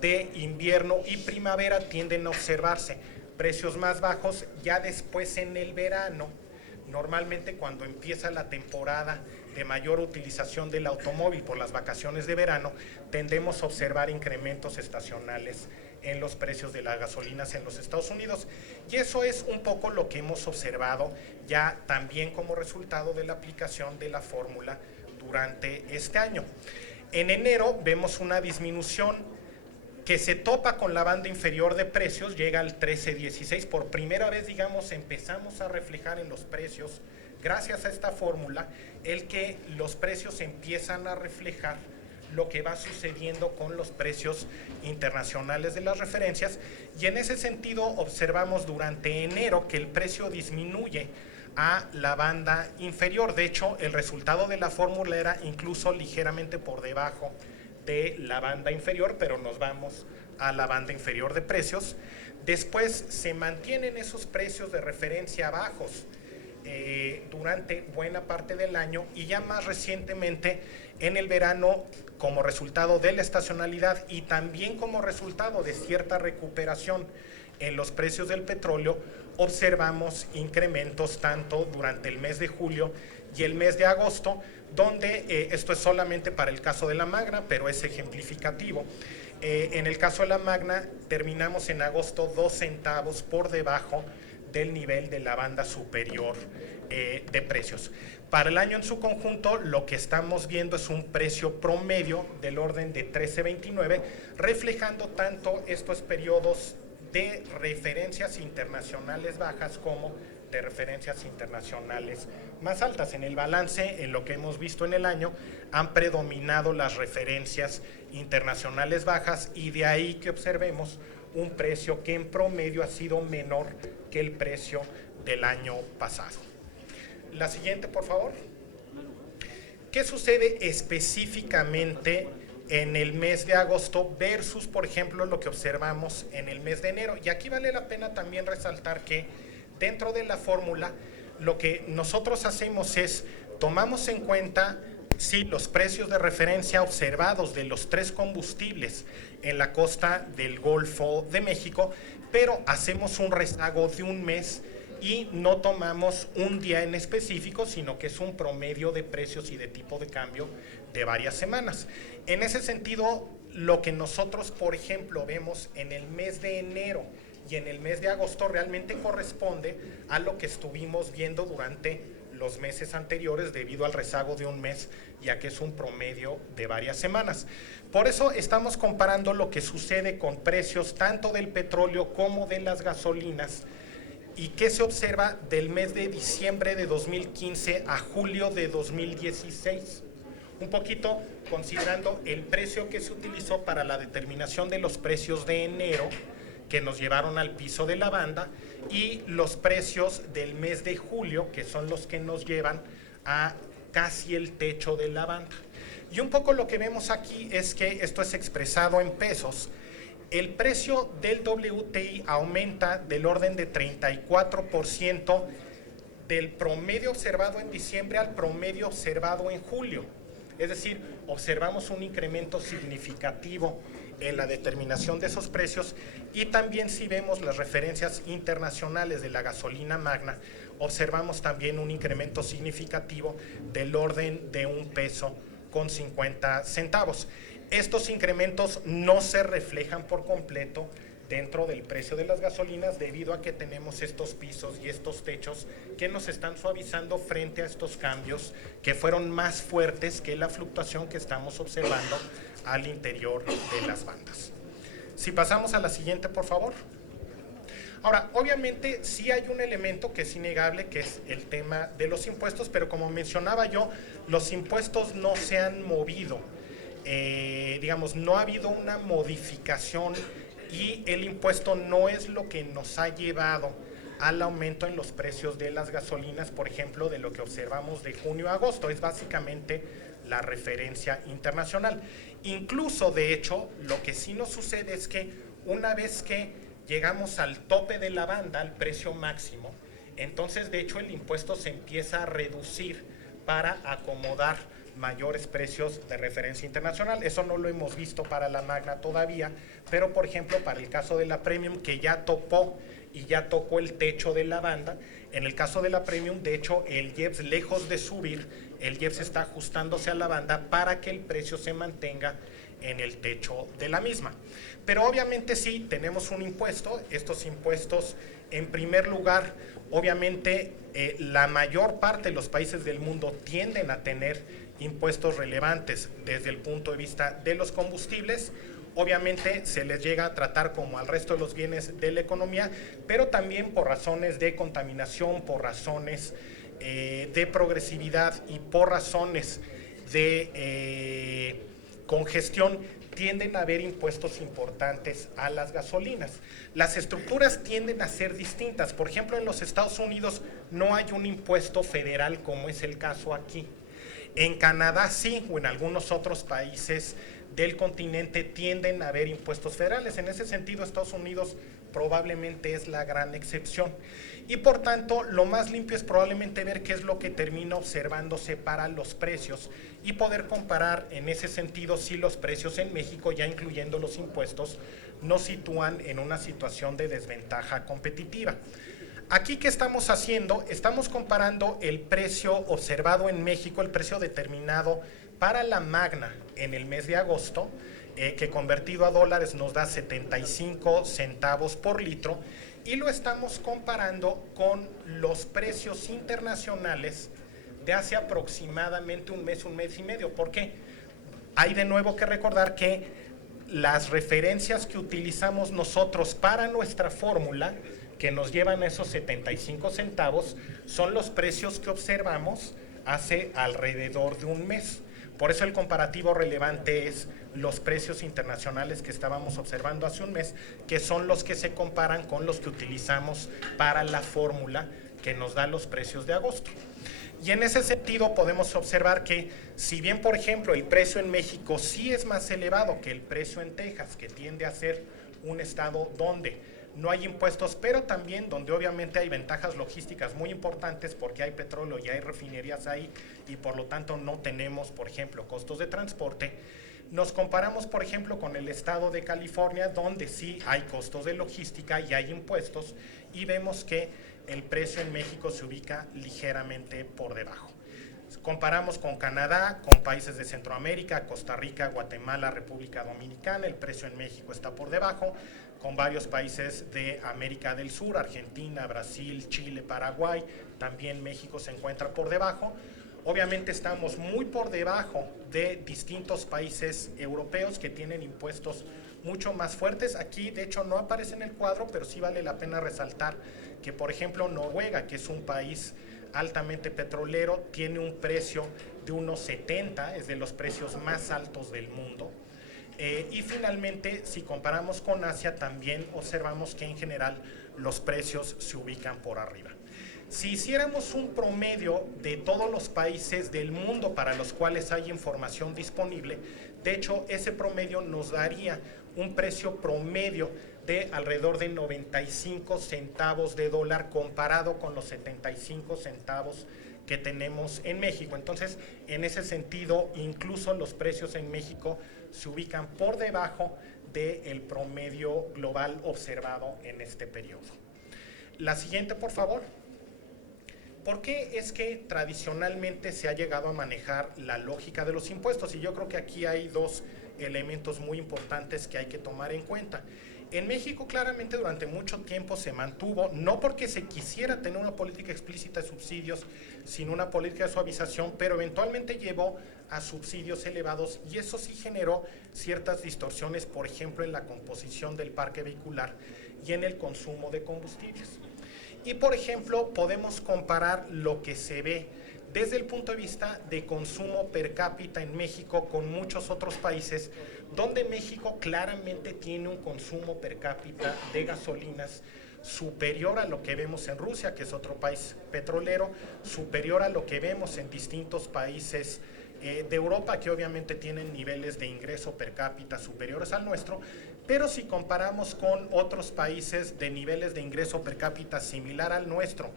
de invierno y primavera tienden a observarse precios más bajos. Ya después en el verano, normalmente cuando empieza la temporada de mayor utilización del automóvil por las vacaciones de verano, tendemos a observar incrementos estacionales en los precios de las gasolinas en los Estados Unidos. Y eso es un poco lo que hemos observado ya también como resultado de la aplicación de la fórmula durante este año. En enero vemos una disminución que se topa con la banda inferior de precios, llega al 13.16. Por primera vez, digamos, empezamos a reflejar en los precios, gracias a esta fórmula, el que los precios empiezan a reflejar lo que va sucediendo con los precios internacionales de las referencias, y en ese sentido observamos durante enero que el precio disminuye a la banda inferior. De hecho, el resultado de la fórmula era incluso ligeramente por debajo de la banda inferior, pero nos vamos a la banda inferior de precios. Después se mantienen esos precios de referencia bajos durante buena parte del año, y ya más recientemente en el verano, como resultado de la estacionalidad y también como resultado de cierta recuperación en los precios del petróleo, observamos incrementos tanto durante el mes de julio y el mes de agosto, donde esto es solamente para el caso de la Magna, pero es ejemplificativo. En el caso de la Magna, terminamos en agosto 2 centavos por debajo del nivel de la banda superior de precios. Para el año en su conjunto, lo que estamos viendo es un precio promedio del orden de 13.29, reflejando tanto estos periodos de referencias internacionales bajas como de referencias internacionales más altas. En el balance, en lo que hemos visto en el año, han predominado las referencias internacionales bajas, y de ahí que observemos un precio que en promedio ha sido menor que el precio del año pasado. La siguiente, por favor. ¿Qué sucede específicamente en el mes de agosto versus, por ejemplo, lo que observamos en el mes de enero? Y aquí vale la pena también resaltar que dentro de la fórmula lo que nosotros hacemos es tomamos en cuenta sí, los precios de referencia observados de los 3 combustibles en la costa del Golfo de México, pero hacemos un rezago de un mes y no tomamos un día en específico, sino que es un promedio de precios y de tipo de cambio de varias semanas. En ese sentido, lo que nosotros, por ejemplo, vemos en el mes de enero y en el mes de agosto realmente corresponde a lo que estuvimos viendo durante los meses anteriores, debido al rezago de un mes, ya que es un promedio de varias semanas. Por eso estamos comparando lo que sucede con precios tanto del petróleo como de las gasolinas, y qué se observa del mes de diciembre de 2015 a julio de 2016. Un poquito considerando el precio que se utilizó para la determinación de los precios de enero, que nos llevaron al piso de la banda, y los precios del mes de julio, que son los que nos llevan a casi el techo de la banda. Y un poco lo que vemos aquí es que esto es expresado en pesos. El precio del WTI aumenta del orden de 34% del promedio observado en diciembre al promedio observado en julio. Es decir, observamos un incremento significativo en la determinación de esos precios, y también si vemos las referencias internacionales de la gasolina Magna, observamos también un incremento significativo del orden de $1.50. Estos incrementos no se reflejan por completo dentro del precio de las gasolinas, debido a que tenemos estos pisos y estos techos que nos están suavizando frente a estos cambios que fueron más fuertes que la fluctuación que estamos observando al interior de las bandas. Si pasamos a la siguiente, por favor. Ahora, obviamente sí hay un elemento que es innegable, que es el tema de los impuestos, pero como mencionaba yo, los impuestos no se han movido. Digamos, no ha habido una modificación, y el impuesto no es lo que nos ha llevado al aumento en los precios de las gasolinas, por ejemplo, de lo que observamos de junio a agosto. Es básicamente la referencia internacional. Incluso, de hecho, lo que sí nos sucede es que una vez que llegamos al tope de la banda, al precio máximo, entonces de hecho el impuesto se empieza a reducir para acomodar mayores precios de referencia internacional. Eso no lo hemos visto para la Magna todavía, pero por ejemplo para el caso de la Premium, que ya topó y ya tocó el techo de la banda, en el caso de la Premium, de hecho, el IEPS, lejos de subir, el IEPS está ajustándose a la banda para que el precio se mantenga en el techo de la misma. Pero obviamente sí, tenemos un impuesto. Estos impuestos, en primer lugar, obviamente la mayor parte de los países del mundo tienden a tener impuestos relevantes desde el punto de vista de los combustibles. Obviamente se les llega a tratar como al resto de los bienes de la economía, pero también por razones de contaminación, por razones de progresividad y por razones de congestión, tienden a haber impuestos importantes a las gasolinas. Las estructuras tienden a ser distintas. Por ejemplo, en los Estados Unidos no hay un impuesto federal como es el caso aquí. En Canadá sí, o en algunos otros países del continente tienden a haber impuestos federales. En ese sentido, Estados Unidos probablemente es la gran excepción. Y por tanto, lo más limpio es probablemente ver qué es lo que termina observándose para los precios y poder comparar en ese sentido si los precios en México, ya incluyendo los impuestos, nos sitúan en una situación de desventaja competitiva. Aquí, ¿qué estamos haciendo? Estamos comparando el precio observado en México, el precio determinado para la Magna en el mes de agosto, que convertido a dólares nos da 75 centavos por litro, y lo estamos comparando con los precios internacionales de hace aproximadamente un mes y medio. ¿Por qué? Hay de nuevo que recordar que las referencias que utilizamos nosotros para nuestra fórmula, que nos llevan a esos 75 centavos, son los precios que observamos hace alrededor de un mes. Por eso el comparativo relevante es los precios internacionales que estábamos observando hace un mes, que son los que se comparan con los que utilizamos para la fórmula que nos da los precios de agosto. Y en ese sentido podemos observar que si bien, por ejemplo, el precio en México sí es más elevado que el precio en Texas, que tiende a ser un estado donde no hay impuestos, pero también donde obviamente hay ventajas logísticas muy importantes porque hay petróleo y hay refinerías ahí y por lo tanto no tenemos, por ejemplo, costos de transporte. Nos comparamos, por ejemplo, con el estado de California, donde sí hay costos de logística y hay impuestos, y vemos que el precio en México se ubica ligeramente por debajo. Comparamos con Canadá, con países de Centroamérica, Costa Rica, Guatemala, República Dominicana, el precio en México está por debajo, con varios países de América del Sur, Argentina, Brasil, Chile, Paraguay, también México se encuentra por debajo. Obviamente estamos muy por debajo de distintos países europeos que tienen impuestos mucho más fuertes. Aquí, de hecho, no aparece en el cuadro, pero sí vale la pena resaltar que, por ejemplo, Noruega, que es un país altamente petrolero, tiene un precio de unos 70, es de los precios más altos del mundo. Y finalmente, si comparamos con Asia, también observamos que en general los precios se ubican por arriba. Si hiciéramos un promedio de todos los países del mundo para los cuales hay información disponible, de hecho, ese promedio nos daría un precio promedio de alrededor de 95 centavos de dólar comparado con los 75 centavos que tenemos en México. Entonces, en ese sentido, incluso los precios en México se ubican por debajo del promedio global observado en este periodo. La siguiente, por favor. ¿Por qué es que tradicionalmente se ha llegado a manejar la lógica de los impuestos? Y yo creo que aquí hay dos elementos muy importantes que hay que tomar en cuenta. En México claramente durante mucho tiempo se mantuvo, no porque se quisiera tener una política explícita de subsidios, sino una política de suavización, pero eventualmente llevó a subsidios elevados y eso sí generó ciertas distorsiones, por ejemplo, en la composición del parque vehicular y en el consumo de combustibles. Y, por ejemplo, podemos comparar lo que se ve desde el punto de vista de consumo per cápita en México con muchos otros países, donde México claramente tiene un consumo per cápita de gasolinas superior a lo que vemos en Rusia, que es otro país petrolero, superior a lo que vemos en distintos países de Europa, que obviamente tienen niveles de ingreso per cápita superiores al nuestro, pero si comparamos con otros países de niveles de ingreso per cápita similar al nuestro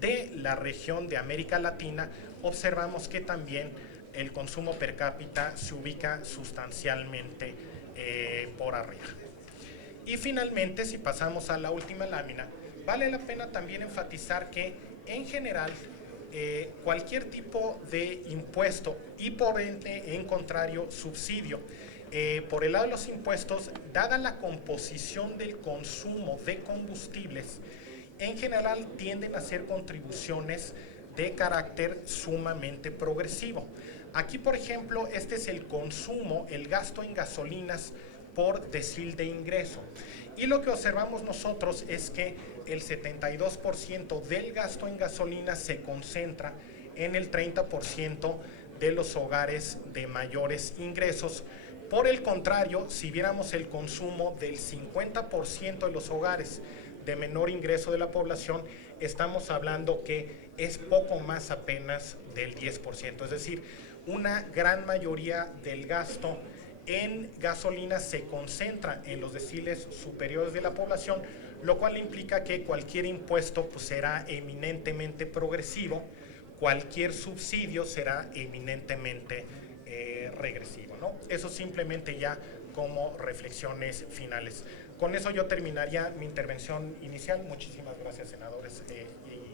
de la región de América Latina, observamos que también el consumo per cápita se ubica sustancialmente por arriba. Y finalmente, si pasamos a la última lámina, vale la pena también enfatizar que en general cualquier tipo de impuesto y por ende en contrario subsidio, por el lado de los impuestos, dada la composición del consumo de combustibles, en general tienden a ser contribuciones de carácter sumamente progresivo. Aquí, por ejemplo, este es el consumo, el gasto en gasolinas por decil de ingreso. Y lo que observamos nosotros es que el 72% del gasto en gasolina se concentra en el 30% de los hogares de mayores ingresos. Por el contrario, si viéramos el consumo del 50% de los hogares de menor ingreso de la población, estamos hablando que es poco más apenas del 10%. Es decir, una gran mayoría del gasto en gasolina se concentra en los deciles superiores de la población, lo cual implica que cualquier impuesto pues, será eminentemente progresivo, cualquier subsidio será eminentemente regresivo, ¿no? Eso simplemente ya como reflexiones finales. Con eso yo terminaría mi intervención inicial. Muchísimas gracias, senadores y